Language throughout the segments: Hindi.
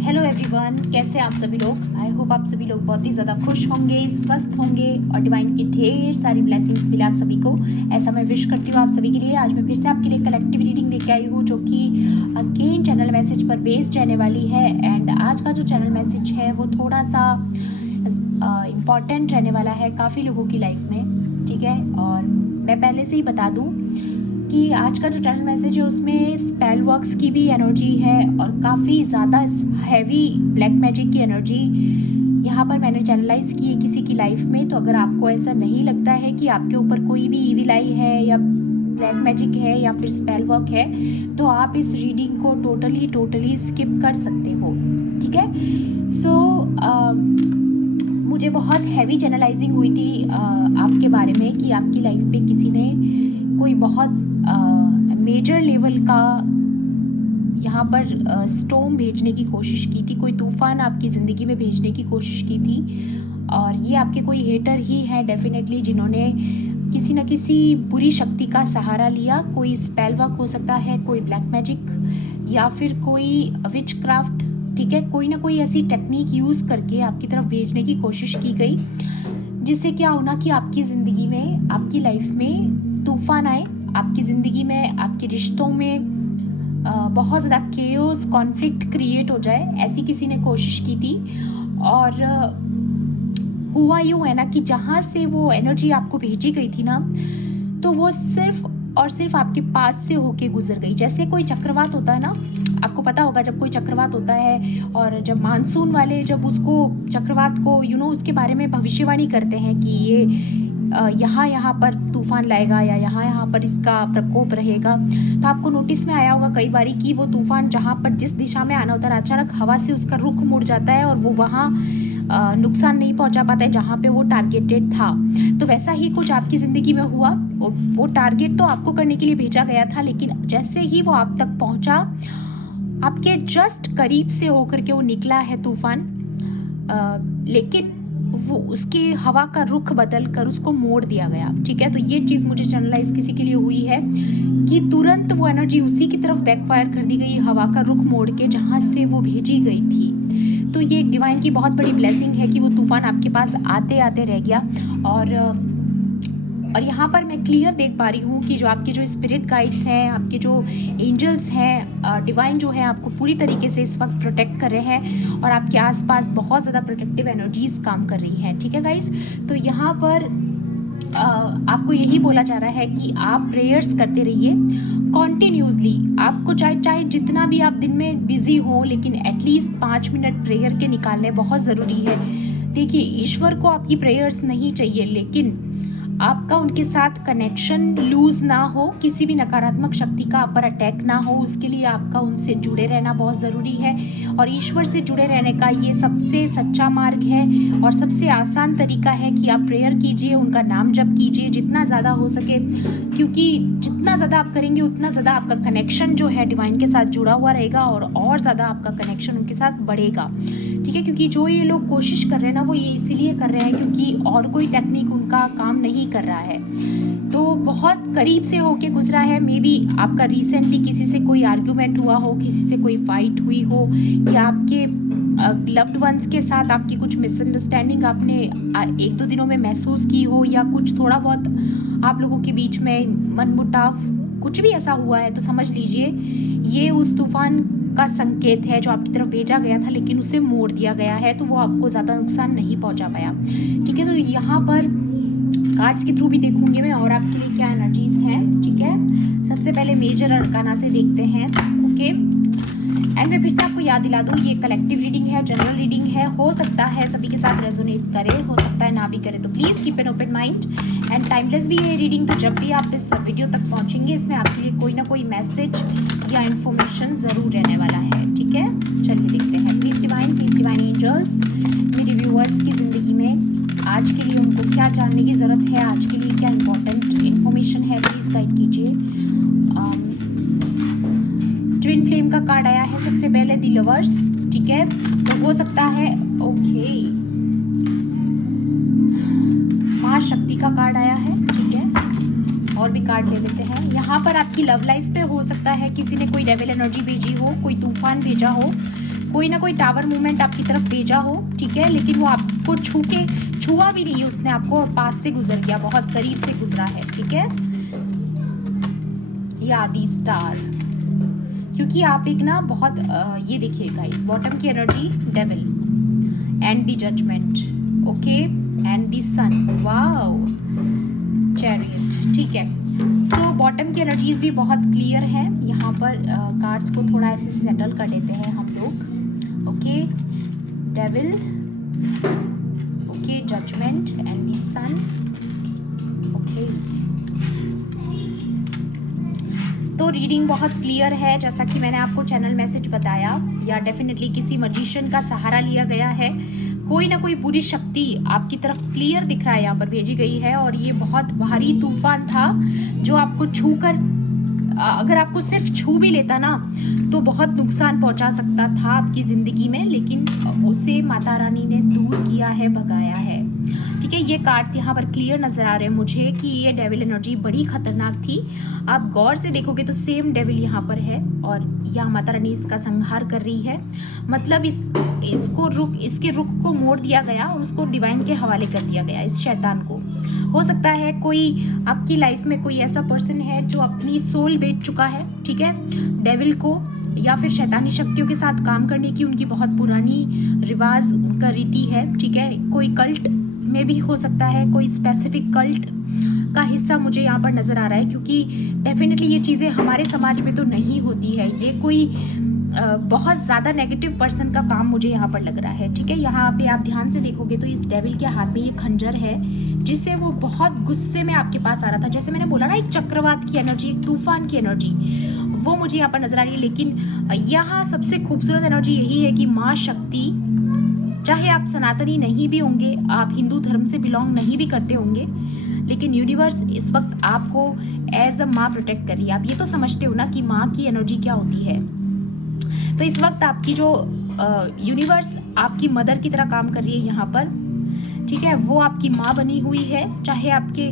हेलो एवरीवन, कैसे आप सभी लोग। आई होप आप सभी लोग बहुत ही ज़्यादा खुश होंगे, स्वस्थ होंगे और डिवाइन की ढेर सारी ब्लेसिंग्स मिले आप सभी को। ऐसा मैं विश करती हूँ आप सभी के लिए। आज मैं फिर से आपके लिए कलेक्टिव रीडिंग लेके आई हूँ, जो कि अगेन चैनल मैसेज पर बेस्ड रहने वाली है। एंड आज का जो चैनल मैसेज है वो थोड़ा सा इम्पॉर्टेंट रहने वाला है काफ़ी लोगों की लाइफ में, ठीक है। और मैं पहले से ही बता दूँ कि आज का जो चैनल मैसेज है उसमें स्पेल वर्क्स की भी एनर्जी है और काफ़ी ज़्यादा हैवी ब्लैक मैजिक की एनर्जी यहाँ पर मैंने चैनलाइज की है किसी की लाइफ में। तो अगर आपको ऐसा नहीं लगता है कि आपके ऊपर कोई भी ईविल आई है या ब्लैक मैजिक है या फिर स्पेल वर्क है, तो आप इस रीडिंग को टोटली स्किप कर सकते हो, ठीक है। सो मुझे बहुत हैवी चैनलाइजिंग हुई थी आपके बारे में कि आपकी लाइफ पे किसी ने कोई बहुत मेजर लेवल का यहाँ पर स्टॉर्म भेजने की कोशिश की थी, कोई तूफान आपकी ज़िंदगी में भेजने की कोशिश की थी। और ये आपके कोई हेटर ही हैं डेफिनेटली, जिन्होंने किसी न किसी बुरी शक्ति का सहारा लिया। कोई स्पेल वर्क हो सकता है, कोई ब्लैक मैजिक या फिर कोई विच क्राफ्ट, ठीक है। कोई ना कोई ऐसी टेक्निक यूज़ करके आपकी तरफ भेजने की कोशिश की गई, जिससे क्या होना कि आपकी ज़िंदगी में, आपकी लाइफ में तूफान आए, आपकी ज़िंदगी में, आपके रिश्तों में बहुत ज़्यादा केओस, कॉन्फ्लिक्ट क्रिएट हो जाए, ऐसी किसी ने कोशिश की थी। और हुआ यूँ है ना कि जहाँ से वो एनर्जी आपको भेजी गई थी ना, तो वो सिर्फ और सिर्फ आपके पास से होके गुजर गई। जैसे कोई चक्रवात होता है ना, आपको पता होगा जब कोई चक्रवात होता है और जब मानसून वाले जब उसको चक्रवात को उसके बारे में भविष्यवाणी करते हैं कि ये यहाँ पर तूफान लाएगा या यहाँ पर इसका प्रकोप रहेगा, तो आपको नोटिस में आया होगा कई बारी कि वो तूफान जहाँ पर जिस दिशा में आना होता है, अचानक हवा से उसका रुख मुड़ जाता है और वो वहाँ नुकसान नहीं पहुँचा पाता है जहाँ पे वो टारगेटेड था। तो वैसा ही कुछ आपकी ज़िंदगी में हुआ। वो टारगेट तो आपको करने के लिए भेजा गया था, लेकिन जैसे ही वो आप तक पहुँचा, आपके जस्ट करीब से होकर के वो निकला है तूफान, लेकिन वो उसकी हवा का रुख बदल कर उसको मोड़ दिया गया, ठीक है। तो ये चीज़ मुझे चैनलाइज किसी के लिए हुई है कि तुरंत वो एनर्जी उसी की तरफ बैकफायर कर दी गई, हवा का रुख मोड़ के जहाँ से वो भेजी गई थी। तो ये एक डिवाइन की बहुत बड़ी ब्लेसिंग है कि वो तूफान आपके पास आते आते रह गया। और यहाँ पर मैं क्लियर देख पा रही हूँ कि जो आपके जो स्पिरिट गाइड्स हैं, आपके जो एंजल्स हैं, डिवाइन जो है आपको पूरी तरीके से इस वक्त प्रोटेक्ट कर रहे हैं और आपके आसपास बहुत ज़्यादा प्रोटेक्टिव एनर्जीज काम कर रही हैं, ठीक है गाइस। तो यहाँ पर आपको यही बोला जा रहा है कि आप प्रेयर्स करते रहिए कॉन्टिन्यूसली। आपको चाहे जितना भी आप दिन में बिजी हो, लेकिन एटलीस्ट 5 मिनट प्रेयर के निकालने बहुत ज़रूरी है। देखिए, ईश्वर को आपकी प्रेयर्स नहीं चाहिए, लेकिन आपका उनके साथ कनेक्शन लूज ना हो, किसी भी नकारात्मक शक्ति का आप पर अटैक ना हो, उसके लिए आपका उनसे जुड़े रहना बहुत ज़रूरी है। और ईश्वर से जुड़े रहने का ये सबसे सच्चा मार्ग है और सबसे आसान तरीका है कि आप प्रेयर कीजिए, उनका नाम जप कीजिए जितना ज़्यादा हो सके, क्योंकि जितना ज़्यादा आप करेंगे उतना ज़्यादा आपका कनेक्शन जो है डिवाइन के साथ जुड़ा हुआ रहेगा और ज़्यादा आपका कनेक्शन उनके साथ बढ़ेगा, ठीक है। क्योंकि जो ये लोग कोशिश कर रहे हैं ना, वो ये इसीलिए कर रहे हैं क्योंकि और कोई टेक्निक उनका काम नहीं कर रहा है। तो बहुत करीब से होके गुजरा है। मे बी आपका रिसेंटली किसी से कोई आर्ग्यूमेंट हुआ हो, किसी से कोई फाइट हुई हो, या आपके लव्ड वंस के साथ आपकी कुछ मिसअंडरस्टैंडिंग आपने 1-2 दिनों में महसूस की हो, या कुछ थोड़ा बहुत आप लोगों के बीच में मनमुटाव, कुछ भी ऐसा हुआ है, तो समझ लीजिए ये उस तूफान का संकेत है जो आपकी तरफ भेजा गया था, लेकिन उसे मोड़ दिया गया है, तो वो आपको ज़्यादा नुकसान नहीं पहुंचा पाया, ठीक है। तो यहाँ पर कार्ड्स के थ्रू भी देखूंगी मैं और आपके लिए क्या एनर्जीज हैं, ठीक है। सबसे पहले मेजर अरकाना से देखते हैं, ओके। एंड मैं फिर से आपको याद दिला दूँ, ये कलेक्टिव रीडिंग है, जनरल रीडिंग है। हो सकता है सभी के साथ रेजोनेट करे, हो सकता है ना भी करे, तो please keep an open mind. And timeless भी है रीडिंग, तो जब भी आप इस वीडियो तक पहुँचेंगे, इसमें आपके लिए कोई ना कोई मैसेज या इन्फॉर्मेशन ज़रूर रहने वाला है, ठीक है। चलिए देखते हैं। प्लीज़ डिवाइन एंजल्स, मेरे व्यूअर्स की ज़िंदगी में आज के लिए उनको क्या जानने की ज़रूरत है, आज के लिए क्या इंपॉर्टेंट इन्फॉर्मेशन है, प्लीज़ गाइड कीजिए। ट्विन फ्लेम का कार्ड आया है सबसे पहले, द लवर्स, ठीक है। तो हो सकता है, ओके, महाशक्ति का कार्ड आया है, ठीक है। और भी कार्ड ले लेते हैं। यहाँ पर आपकी लव लाइफ पे हो सकता है किसी ने कोई डेविल एनर्जी भेजी हो, कोई तूफान भेजा हो, कोई ना कोई टावर मूवमेंट आपकी तरफ भेजा हो, ठीक है, लेकिन वो आपको छुआ भी नहीं उसने आपको, और पास से गुजर गया, बहुत करीब से गुजरा है, ठीक है। या दी स्टार, क्योंकि आप एक ना बहुत ये देखिए गाइस, बॉटम की energy devil and the judgement, okay, and the sun, wow, chariot, ठीक है। सो बॉटम की एनर्जीज भी बहुत क्लियर है यहाँ पर। कार्ड्स को थोड़ा ऐसे सेटल कर लेते हैं हम लोग, okay, devil, okay, judgement and the sun, okay. तो रीडिंग बहुत क्लियर है, जैसा कि मैंने आपको चैनल मैसेज बताया, या डेफिनेटली किसी मजिशियन का सहारा लिया गया है, कोई ना कोई पूरी शक्ति आपकी तरफ क्लियर दिख रहा है यहाँ पर भेजी गई है। और ये बहुत भारी तूफान था जो आपको छूकर, अगर आपको सिर्फ छू भी लेता ना तो बहुत नुकसान पहुंचा सकता था आपकी ज़िंदगी में, लेकिन उसे माता रानी ने दूर किया है, भगाया है, ठीक है। ये कार्ड्स यहाँ पर क्लियर नज़र आ रहे हैं मुझे कि ये डेविल एनर्जी बड़ी खतरनाक थी। आप गौर से देखोगे तो सेम डेविल यहाँ पर है, और यहाँ माता रानी इसका संहार कर रही है, मतलब इसके रुख को मोड़ दिया गया और उसको डिवाइन के हवाले कर दिया गया, इस शैतान को। हो सकता है कोई आपकी लाइफ में कोई ऐसा पर्सन है जो अपनी सोल बेच चुका है, ठीक है, डेविल को, या फिर शैतानी शक्तियों के साथ काम करने की उनकी बहुत पुरानी रिवाज, उनका रीति है, ठीक है। कोई कल्ट में भी हो सकता है, कोई स्पेसिफिक कल्ट का हिस्सा मुझे यहाँ पर नज़र आ रहा है, क्योंकि डेफिनेटली ये चीज़ें हमारे समाज में तो नहीं होती है। ये कोई बहुत ज़्यादा नेगेटिव पर्सन का काम मुझे यहाँ पर लग रहा है, ठीक है। यहाँ पे आप ध्यान से देखोगे तो इस डेविल के हाथ में ये खंजर है, जिससे वो बहुत गुस्से में आपके पास आ रहा था। जैसे मैंने बोला ना, एक चक्रवात की एनर्जी, एक तूफान की एनर्जी, वो मुझे यहाँ पर नजर आ रही है। लेकिन यहाँ सबसे खूबसूरत एनर्जी यही है कि माँ शक्ति, चाहे आप सनातनी नहीं भी होंगे, आप हिंदू धर्म से बिलोंग नहीं भी करते होंगे, लेकिन यूनिवर्स इस वक्त आपको एज अ माँ प्रोटेक्ट कर रही है। आप ये तो समझते हो ना कि माँ की एनर्जी क्या होती है। तो इस वक्त आपकी जो यूनिवर्स आपकी मदर की तरह काम कर रही है यहाँ पर, ठीक है, वो आपकी माँ बनी हुई है। चाहे आपके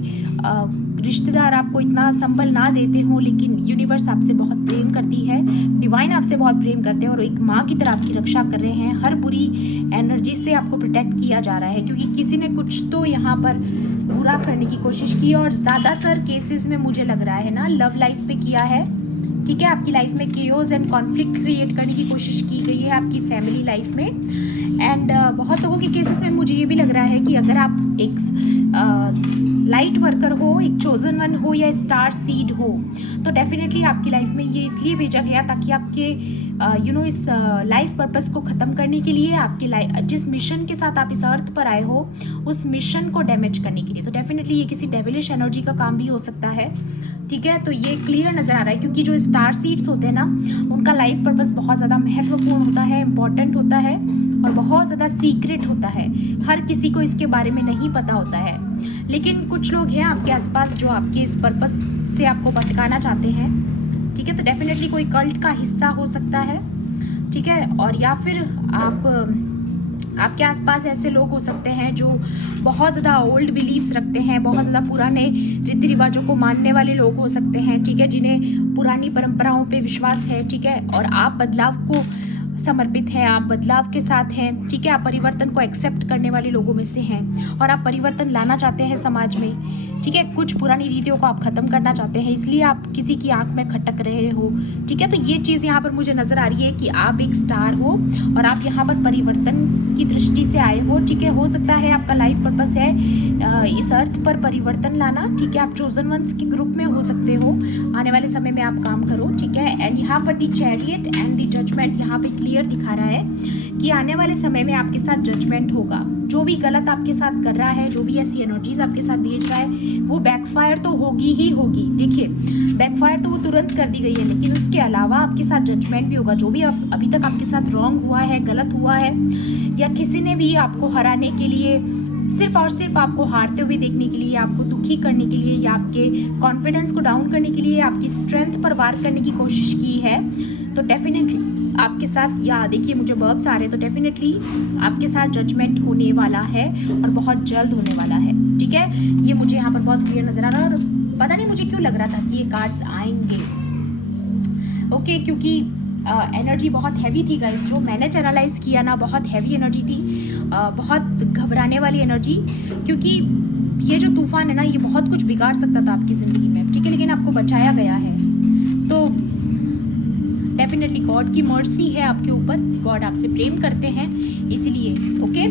रिश्तेदार आपको इतना संबल ना देते हो, लेकिन यूनिवर्स आपसे बहुत प्रेम करती है, डिवाइन आपसे बहुत प्रेम करते हैं, और एक माँ की तरह आपकी रक्षा कर रहे हैं। हर बुरी एनर्जी से आपको प्रोटेक्ट किया जा रहा है, क्योंकि किसी ने कुछ तो यहाँ पर बुरा करने की कोशिश की, और ज़्यादातर केसेस में मुझे लग रहा है ना लव लाइफ पे किया है, ठीक है। आपकी लाइफ में केओस एंड कॉन्फ्लिक्ट क्रिएट करने की कोशिश की गई है आपकी फैमिली लाइफ में। एंड बहुत लोगों के केसेस में मुझे ये भी लग रहा है कि अगर आप एक लाइट वर्कर हो, एक चोजन वन हो, या स्टार सीड हो, तो डेफिनेटली आपकी लाइफ में ये इसलिए भेजा गया ताकि आपके इस लाइफ पर्पस को ख़त्म करने के लिए, आपके जिस मिशन के साथ आप इस अर्थ पर आए हो उस मिशन को डैमेज करने के लिए। तो डेफिनेटली ये किसी डेविलिश एनर्जी का काम भी हो सकता है, ठीक है। तो ये क्लियर नज़र आ रहा है, क्योंकि जो स्टार सीड्स होते हैं ना, उनका लाइफ पर्पस बहुत ज़्यादा महत्वपूर्ण होता है, इम्पॉर्टेंट होता है, और बहुत ज़्यादा सीक्रेट होता है। हर किसी को इसके बारे में नहीं पता होता है, लेकिन कुछ लोग हैं आपके आसपास जो आपके इस पर्पस से आपको भटकाना चाहते हैं, ठीक है। तो डेफिनेटली कोई कल्ट का हिस्सा हो सकता है, ठीक है। और या फिर आपके आसपास ऐसे लोग हो सकते हैं जो बहुत ज़्यादा ओल्ड बिलीव्स रखते हैं, बहुत ज़्यादा पुराने रीति रिवाजों को मानने वाले लोग हो सकते हैं, ठीक है, जिन्हें पुरानी परंपराओं पे विश्वास है, ठीक है। और आप बदलाव को समर्पित हैं, आप बदलाव के साथ हैं, ठीक है। आप परिवर्तन को एक्सेप्ट करने वाले लोगों में से हैं, और आप परिवर्तन लाना चाहते हैं समाज में, ठीक है। कुछ पुरानी रीतियों को आप ख़त्म करना चाहते हैं, इसलिए आप किसी की आंख में खटक रहे हो, ठीक है। तो ये चीज़ यहाँ पर मुझे नज़र आ रही है कि आप एक स्टार हो और आप यहाँ पर परिवर्तन की दृष्टि से आए हो, ठीक है। हो सकता है आपका लाइफ पर्पस है इस अर्थ पर परिवर्तन लाना, ठीक है। आप चोजन वंस के ग्रुप में हो सकते हो, आने वाले समय में आप काम करो, ठीक है। एंड यहाँ पर दी चैरियट एंड दी जजमेंट यहाँ पे क्लियर दिखा रहा है कि आने वाले समय में आपके साथ जजमेंट होगा। जो भी गलत आपके साथ कर रहा है, जो भी ऐसी एनर्जीज आपके साथ भेज रहा है, वो बैकफायर तो होगी ही होगी। देखिए, बैकफायर तो वो तुरंत कर दी गई है, लेकिन उसके अलावा आपके साथ जजमेंट भी होगा। जो भी अभी तक आपके साथ रॉन्ग हुआ है, गलत हुआ है, या किसी ने भी आपको हराने के लिए, सिर्फ और सिर्फ आपको हारते हुए देखने के लिए, आपको दुखी करने के लिए, या आपके कॉन्फिडेंस को डाउन करने के लिए, आपकी स्ट्रेंथ पर वार करने की कोशिश की है, तो डेफिनेटली आपके साथ, या देखिए मुझे वर्ब्स आ रहे हैं, तो डेफिनेटली आपके साथ जजमेंट होने वाला है और बहुत जल्द होने वाला है, ठीक है। ये मुझे यहाँ पर बहुत क्लियर नजर आ रहा है, और पता नहीं मुझे क्यों लग रहा था कि ये कार्ड्स आएंगे, ओके, क्योंकि एनर्जी बहुत हैवी थी गाइस, जो मैंने चैनलाइज किया ना, बहुत हैवी एनर्जी थी, बहुत घबराने वाली एनर्जी, क्योंकि ये जो तूफान है ना, ये बहुत कुछ बिगाड़ सकता था आपकी ज़िंदगी में, ठीक है, लेकिन आपको बचाया गया है। तो डेफिनेटली गॉड की मर्सी है आपके ऊपर, गॉड आपसे प्रेम करते हैं इसीलिए। ओके,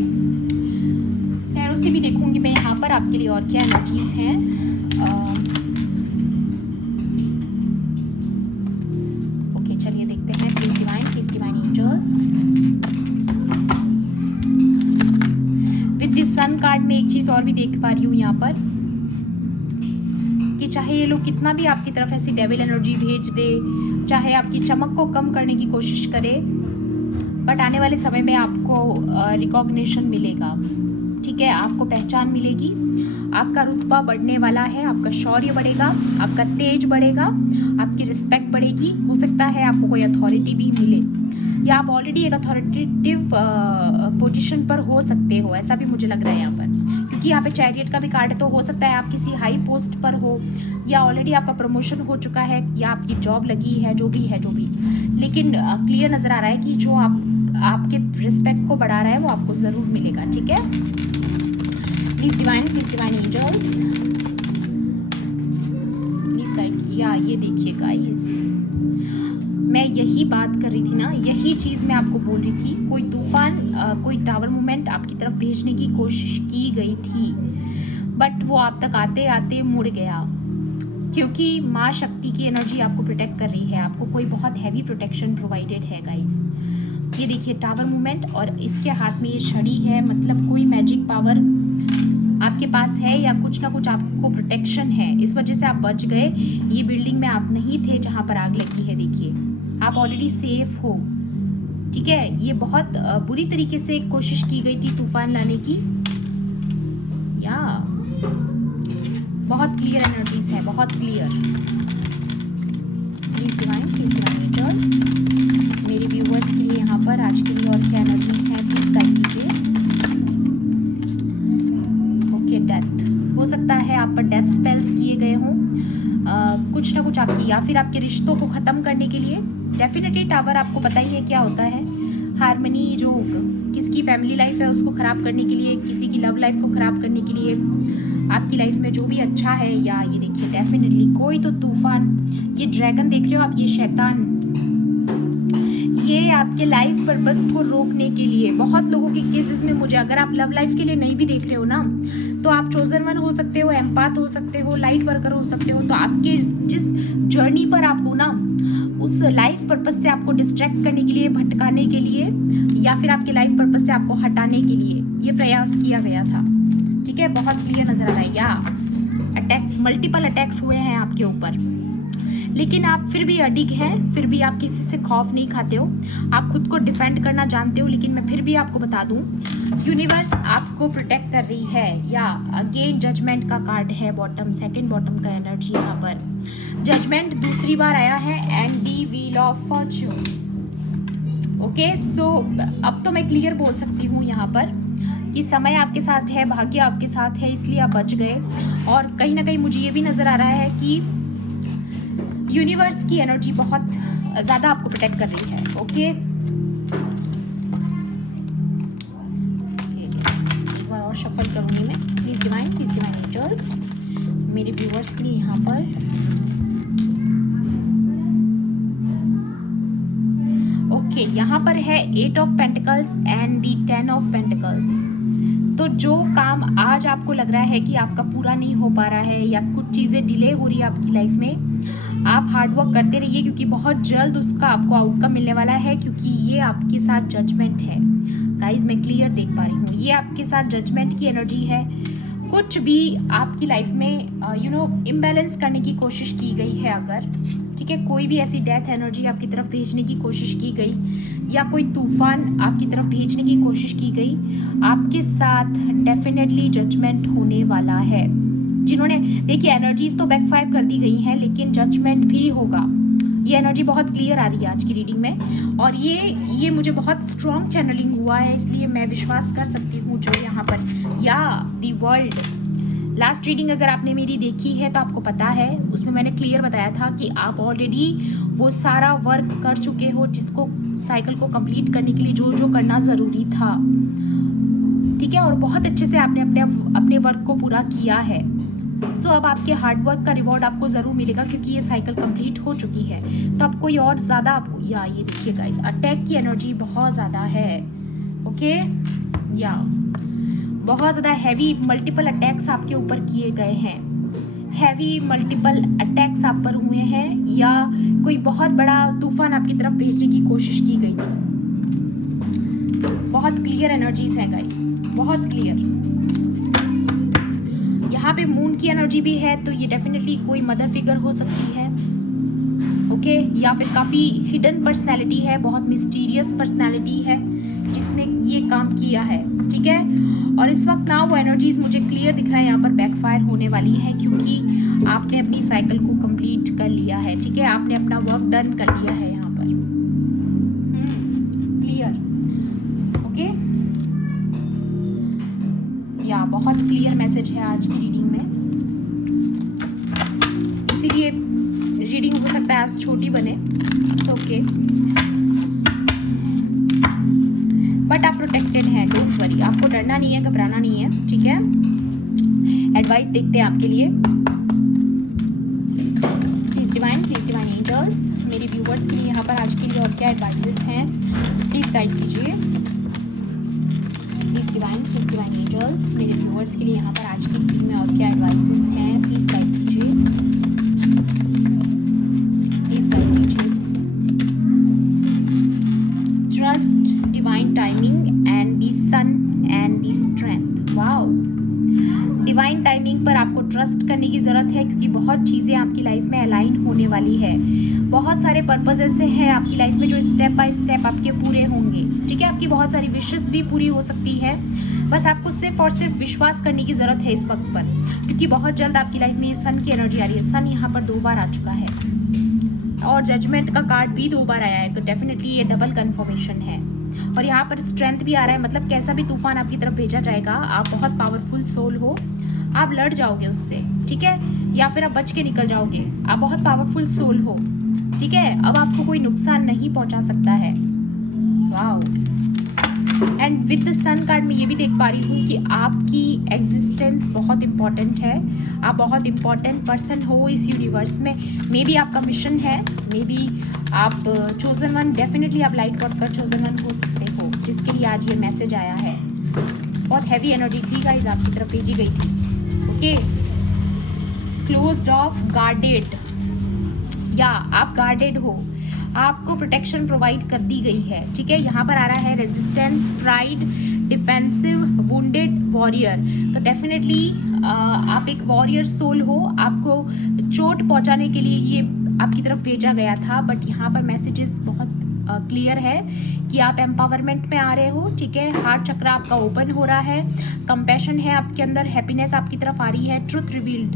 टैरो से भी देखूंगी मैं यहाँ पर आपके लिए और क्या एनर्जीज हैं। ओके, चलिए देखते हैं। Please divine angels. With this sun card में एक चीज़ और भी देख पा रही हूँ यहाँ पर, कि चाहे ये लोग कितना भी आपकी तरफ ऐसी डेविल एनर्जी भेज दे, चाहे आपकी चमक को कम करने की कोशिश करे, बट आने वाले समय में आपको रिकॉग्निशन मिलेगा, ठीक है, आपको पहचान मिलेगी, आपका रुतबा बढ़ने वाला है, आपका शौर्य बढ़ेगा, आपका तेज बढ़ेगा, आपकी रिस्पेक्ट बढ़ेगी। हो सकता है आपको कोई अथॉरिटी भी मिले, या आप ऑलरेडी एक अथॉरिटेटिव पोजीशन पर हो सकते हो, ऐसा भी मुझे लग रहा है यहाँ पर, क्योंकि यहाँ पे चैरियट का भी कार्ड है। तो हो सकता है आप किसी हाई पोस्ट पर हो, या ऑलरेडी आपका प्रमोशन हो चुका है, या आपकी जॉब लगी है, जो भी, लेकिन क्लियर नज़र आ रहा है कि जो आपके रिस्पेक्ट को बढ़ा रहा है वो आपको ज़रूर मिलेगा, ठीक है। Please divine angels, please guide. या ये देखिए गाइस, मैं यही बात कर रही थी ना, यही चीज़ मैं आपको बोल रही थी। कोई तूफान, कोई टावर मूवमेंट आपकी तरफ भेजने की कोशिश की गई थी, बट वो आप तक आते आते मुड़ गया, क्योंकि माँ शक्ति की एनर्जी आपको प्रोटेक्ट कर रही है। आपको कोई बहुत हैवी प्रोटेक्शन प्रोवाइडेड है गाइस। ये देखिए टावर मूवमेंट, और इसके हाथ में ये छड़ी है, मतलब कोई मैजिक पावर आपके पास है, या कुछ ना कुछ आपको प्रोटेक्शन है, इस वजह से आप बच गए। ये बिल्डिंग में आप नहीं थे जहाँ पर आग लगी है, देखिए आप ऑलरेडी सेफ हो, ठीक है। ये बहुत बुरी तरीके से कोशिश की गई थी तूफान लाने की, या बहुत क्लियर एनर्जीज है, बहुत क्लियर। प्लीज डिवाइन एंजल्स, मेरे व्यूअर्स के लिए यहाँ पर आज के लिए और क्या एनर्जीज हैं, प्लीज गाइड कीजिए। ओके, डेथ, हो सकता है आप पर डेथ स्पेल्स किए गए हों, कुछ ना कुछ आपकी, या फिर आपके रिश्तों को ख़त्म करने के लिए। डेफिनेटली टावर आपको पता ही है क्या होता है, हारमनी, जो किसकी फैमिली लाइफ है उसको ख़राब करने के लिए, किसी की लव लाइफ को ख़राब करने के लिए, आपकी लाइफ में जो भी अच्छा है। या ये देखिए डेफिनेटली कोई तो तूफान, ये ड्रैगन देख रहे हो आप, ये शैतान, ये आपके लाइफ पर्पस को रोकने के लिए। बहुत लोगों के केसेस में मुझे, अगर आप लव लाइफ के लिए नहीं भी देख रहे हो ना, तो आप चोजन वन हो सकते हो, एम्पाथ हो सकते हो, लाइट वर्कर हो सकते हो। तो आपके जिस जर्नी पर आप हो ना, उस लाइफ पर्पस से आपको डिस्ट्रैक्ट करने के लिए, भटकाने के लिए, या फिर आपके लाइफ पर्पस से आपको हटाने के लिए ये प्रयास किया गया था, ठीक है। बहुत क्लियर नजर आ रहा है। या अटैक्स, मल्टीपल अटैक्स हुए हैं आपके ऊपर, लेकिन आप फिर भी अडिग हैं, फिर भी आप किसी से खौफ नहीं खाते हो, आप खुद को डिफेंड करना जानते हो। लेकिन मैं फिर भी आपको बता दूं, यूनिवर्स आपको प्रोटेक्ट कर रही है। या अगेन जजमेंट का कार्ड है, बॉटम, सेकंड बॉटम का एनर्जी यहाँ पर, जजमेंट दूसरी बार आया है, and the wheel of fortune. Okay, so अब तो मैं क्लियर बोल सकती हूँ यहाँ पर कि समय आपके साथ है, भाग्य आपके साथ है, इसलिए आप बच गए। और कहीं ना कहीं मुझे ये भी नज़र आ रहा है कि यूनिवर्स की एनर्जी बहुत ज़्यादा आपको प्रोटेक्ट कर रही है। ओके, एक बार और शफल करूँगी मैं। प्लीज़ डिवाइन एंजल्स, मेरे व्यूवर्स के लिए यहाँ पर। ओके, यहाँ पर है 8 of pentacles and the 10 of pentacles. तो जो काम आज आपको लग रहा है कि आपका पूरा नहीं हो पा रहा है, या कुछ चीज़ें डिले हो रही है आपकी लाइफ में, आप हार्डवर्क करते रहिए, क्योंकि बहुत जल्द उसका आपको आउटकम मिलने वाला है। क्योंकि ये आपके साथ जजमेंट है गाइज, मैं क्लियर देख पा रही हूँ, ये आपके साथ जजमेंट की एनर्जी है। कुछ भी आपकी लाइफ में इम्बैलेंस करने की कोशिश की गई है अगर, ठीक है, कोई भी ऐसी डेथ एनर्जी आपकी तरफ भेजने की कोशिश की गई, या कोई तूफान आपकी तरफ भेजने की कोशिश की गई, आपके साथ डेफिनेटली जजमेंट होने वाला है। जिन्होंने, देखिए एनर्जीज तो बैकफायर कर दी गई हैं, लेकिन जजमेंट भी होगा। ये एनर्जी बहुत क्लियर आ रही है आज की रीडिंग में, और ये मुझे बहुत स्ट्रॉन्ग चैनलिंग हुआ है, इसलिए मैं विश्वास कर सकती हूँ जो यहाँ पर, या दी वर्ल्ड, लास्ट रीडिंग अगर आपने मेरी देखी है तो आपको पता है, उसमें मैंने क्लियर बताया था कि आप ऑलरेडी वो सारा वर्क कर चुके हो जिसको साइकिल को कंप्लीट करने के लिए जो जो करना ज़रूरी था, ठीक है, और बहुत अच्छे से आपने अपने वर्क को पूरा किया है। सो अब आपके हार्ड वर्क का रिवॉर्ड आपको ज़रूर मिलेगा क्योंकि ये साइकिल कंप्लीट हो चुकी है। तो अब कोई और ज़्यादा आपको, या ये देखिए गाइस, अटैक की एनर्जी बहुत ज़्यादा है। ओके, या बहुत ज़्यादा हैवी मल्टीपल अटैक्स आपके ऊपर किए गए हैं, हैवी मल्टीपल अटैक्स आप पर हुए हैं, या कोई बहुत बड़ा तूफान आपकी तरफ भेजने की कोशिश की गई थी। बहुत क्लियर एनर्जीज है गाइस, बहुत क्लियर। यहाँ पे मून की एनर्जी भी है, तो ये डेफिनेटली कोई मदर फिगर हो सकती है, ओके, या फिर काफ़ी हिडन पर्सनैलिटी है, बहुत मिस्टीरियस पर्सनैलिटी है जिसने ये काम किया है, ठीक है। और इस वक्त ना वो एनर्जीज मुझे क्लियर दिख रहा है यहाँ पर बैकफायर होने वाली है क्योंकि आपने अपनी साइकिल को कंप्लीट कर लिया है, ठीक है, आपने अपना वर्क डन कर लिया है यहाँ पर, क्लियर, ओके। या बहुत क्लियर मैसेज है आज की रीडिंग में, इसीलिए रीडिंग हो सकता है आज छोटी बने, इट्स ओके, बट आप प्रोटेक्टेड हैं, डोंट वरी, आपको डरना नहीं है, घबराना नहीं है, ठीक है। एडवाइस देखते हैं आपके लिए, प्लीज डिवाइन एंजल्स, मेरे व्यूवर्स के लिए यहाँ पर आज के लिए और क्या एडवाइसेस हैं, प्लीज गाइड कीजिए। प्लीज डिवाइन एंजल्स, मेरे व्यूवर्स के लिए यहाँ पर आज की रीडिंग में और क्या एडवाइसेस हैं, प्लीज गाइड कीजिए, प्लीज गाइड कीजिए। Trust divine timing and the sun and the strength. Wow, divine timing पर आपको ट्रस्ट करने की ज़रूरत है क्योंकि बहुत चीज़ें आपकी लाइफ में अलाइन होने वाली है, बहुत सारे पर्पज ऐसे हैं आपकी लाइफ में जो स्टेप बाय स्टेप आपके पूरे होंगे, ठीक है। आपकी बहुत सारी विशेस भी पूरी हो सकती है, बस आपको सिर्फ और सिर्फ विश्वास करने की ज़रूरत है इस वक्त पर, क्योंकि बहुत जल्द आपकी लाइफ में ये सन की एनर्जी आ रही है। सन यहाँ पर 2 बार आ चुका है और जजमेंट का कार्ड भी 2 बार आया है, तो डेफिनेटली ये डबल कन्फर्मेशन है। और यहाँ पर स्ट्रेंथ भी आ रहा है, मतलब कैसा भी तूफान आपकी तरफ भेजा जाएगा, आप बहुत पावरफुल सोल हो, आप लड़ जाओगे उससे, ठीक है, या फिर आप बच के निकल जाओगे, आप बहुत पावरफुल सोल हो, ठीक है। अब आपको कोई नुकसान नहीं पहुंचा सकता है। Wow, and with the sun card में ये भी देख पा रही हूँ कि आपकी एग्जिस्टेंस बहुत इंपॉर्टेंट है, आप बहुत इंपॉर्टेंट पर्सन हो इस यूनिवर्स में। मे बी आपका मिशन है, मे बी आप चोजन वन, डेफिनेटली आप लाइट वर्कर चोजन वन हो सकते हो जिसके लिए आज ये मैसेज आया है। बहुत हैवी एनर्जी थी गाइस आपकी तरफ भेजी गई थी, ओके। क्लोज्ड ऑफ, गार्डेड, या आप गार्डेड हो, आपको प्रोटेक्शन प्रोवाइड कर दी गई है, ठीक है। यहाँ पर आ रहा है resistance, pride, defensive, wounded, warrior. तो डेफिनेटली आप एक वॉरियर सोल हो, आपको चोट पहुँचाने के लिए ये आपकी तरफ भेजा गया था, बट यहाँ पर मैसेजेस बहुत क्लियर है कि आप एम्पावरमेंट में आ रहे हो, ठीक है। हार्ट चक्र आपका ओपन हो रहा है, कंपैशन है आपके अंदर, हैप्पीनेस आपकी तरफ आ रही है, ट्रुथ रिवील्ड।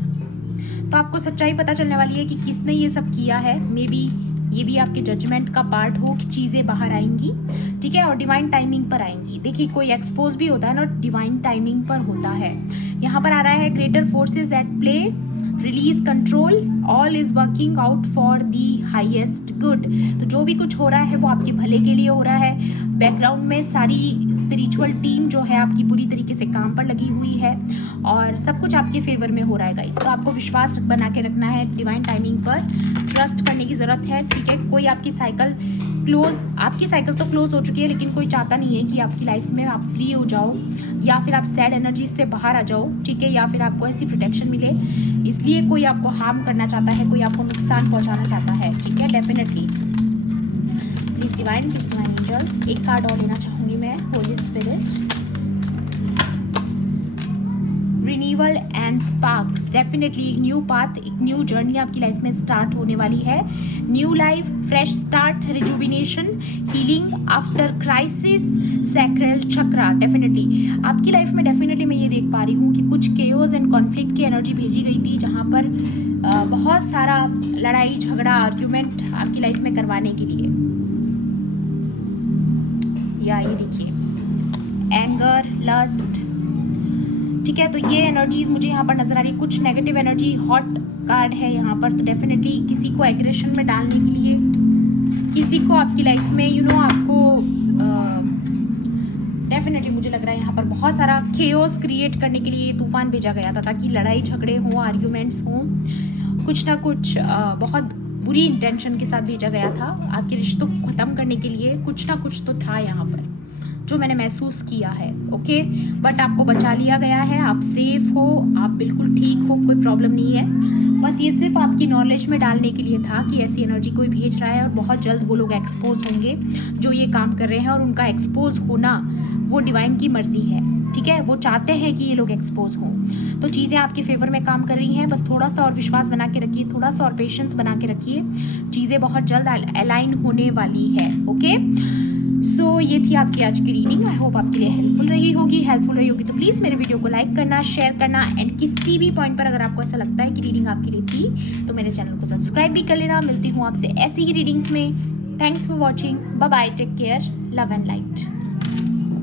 तो आपको सच्चाई पता चलने वाली है कि किसने ये सब किया है। मे बी ये भी आपके जजमेंट का पार्ट हो कि चीज़ें बाहर आएंगी, ठीक है, और डिवाइन टाइमिंग पर आएंगी। देखिए, कोई एक्सपोज भी होता है ना, डिवाइन टाइमिंग पर होता है। यहाँ पर आ रहा है greater forces at play, release control, all is working out for the highest good. तो जो भी कुछ हो रहा है वो आपके भले के लिए हो रहा है। बैकग्राउंड में सारी स्पिरिचुअल टीम जो है आपकी पूरी तरीके से काम पर लगी हुई है और सब कुछ आपके फेवर में हो रहा है गाइस। तो आपको विश्वास बना के रखना है डिवाइन टाइमिंग पर, ट्रस्ट करने की ज़रूरत है, ठीक है। कोई आपकी साइकिल तो क्लोज हो चुकी है, लेकिन कोई चाहता नहीं है कि आपकी लाइफ में आप फ्री हो जाओ या फिर आप सैड एनर्जी से बाहर आ जाओ, ठीक है, या फिर आपको ऐसी प्रोटेक्शन मिले, इसलिए कोई आपको हार्म करना चाहता है, कोई आपको नुकसान पहुंचाना चाहता है, ठीक है। डेफिनेटली प्लीज डिवाइन एंजल्स, एक कार्ड और लेना चाहूँगी मैं, holy spirit, renewal and spark. Definitely एक न्यू पाथ, एक न्यू जर्नी आपकी लाइफ में स्टार्ट होने वाली है। New life, fresh start, rejuvenation, healing after crisis, sacral chakra. Definitely आपकी लाइफ में डेफिनेटली मैं ये देख पा रही हूँ कि कुछ केओस एंड कॉन्फ्लिक्ट की एनर्जी भेजी गई थी, जहाँ पर बहुत सारा लड़ाई झगड़ा, आर्ग्यूमेंट आपकी लाइफ में करवाने के लिए। या ये देखिए, एंगर, लस्ट, ठीक है। तो ये एनर्जीज मुझे यहाँ पर नजर आ रही है, कुछ नेगेटिव एनर्जी, हॉट कार्ड है यहाँ पर। तो डेफिनेटली किसी को एग्रेशन में डालने के लिए, किसी को आपकी लाइफ में आपको डेफिनेटली मुझे लग रहा है यहाँ पर बहुत सारा केओस क्रिएट करने के लिए तूफान भेजा गया था, ताकि लड़ाई झगड़े हों, आर्ग्यूमेंट्स हों, कुछ ना कुछ बहुत बुरी इंटेंशन के साथ भेजा गया था आपके रिश्तों को ख़त्म करने के लिए। कुछ ना कुछ तो था यहाँ पर जो मैंने महसूस किया है। ओके, बट आपको बचा लिया गया है, आप सेफ हो, आप बिल्कुल ठीक हो, कोई प्रॉब्लम नहीं है। बस ये सिर्फ आपकी नॉलेज में डालने के लिए था कि ऐसी एनर्जी कोई भेज रहा है और बहुत जल्द वो लोग एक्सपोज होंगे जो ये काम कर रहे हैं, और उनका एक्सपोज होना वो डिवाइन की मर्जी है। ठीक है, वो चाहते हैं कि ये लोग एक्सपोज हों। तो चीज़ें आपके फेवर में काम कर रही हैं, बस थोड़ा सा और विश्वास बना के रखिए, थोड़ा सा और पेशेंस बना के रखिए, चीज़ें बहुत जल्द अलाइन होने वाली है। ओके, सो ये थी आपकी आज की रीडिंग। आई होप आपके लिए हेल्पफुल रही होगी। तो प्लीज़ मेरे वीडियो को लाइक करना, शेयर करना, एंड किसी भी पॉइंट पर अगर आपको ऐसा लगता है कि रीडिंग आपके लिए थी तो मेरे चैनल को सब्सक्राइब भी कर लेना। मिलती हूँ आपसे ऐसी ही रीडिंग्स में। Thanks for watching, bye bye, take care, love and light.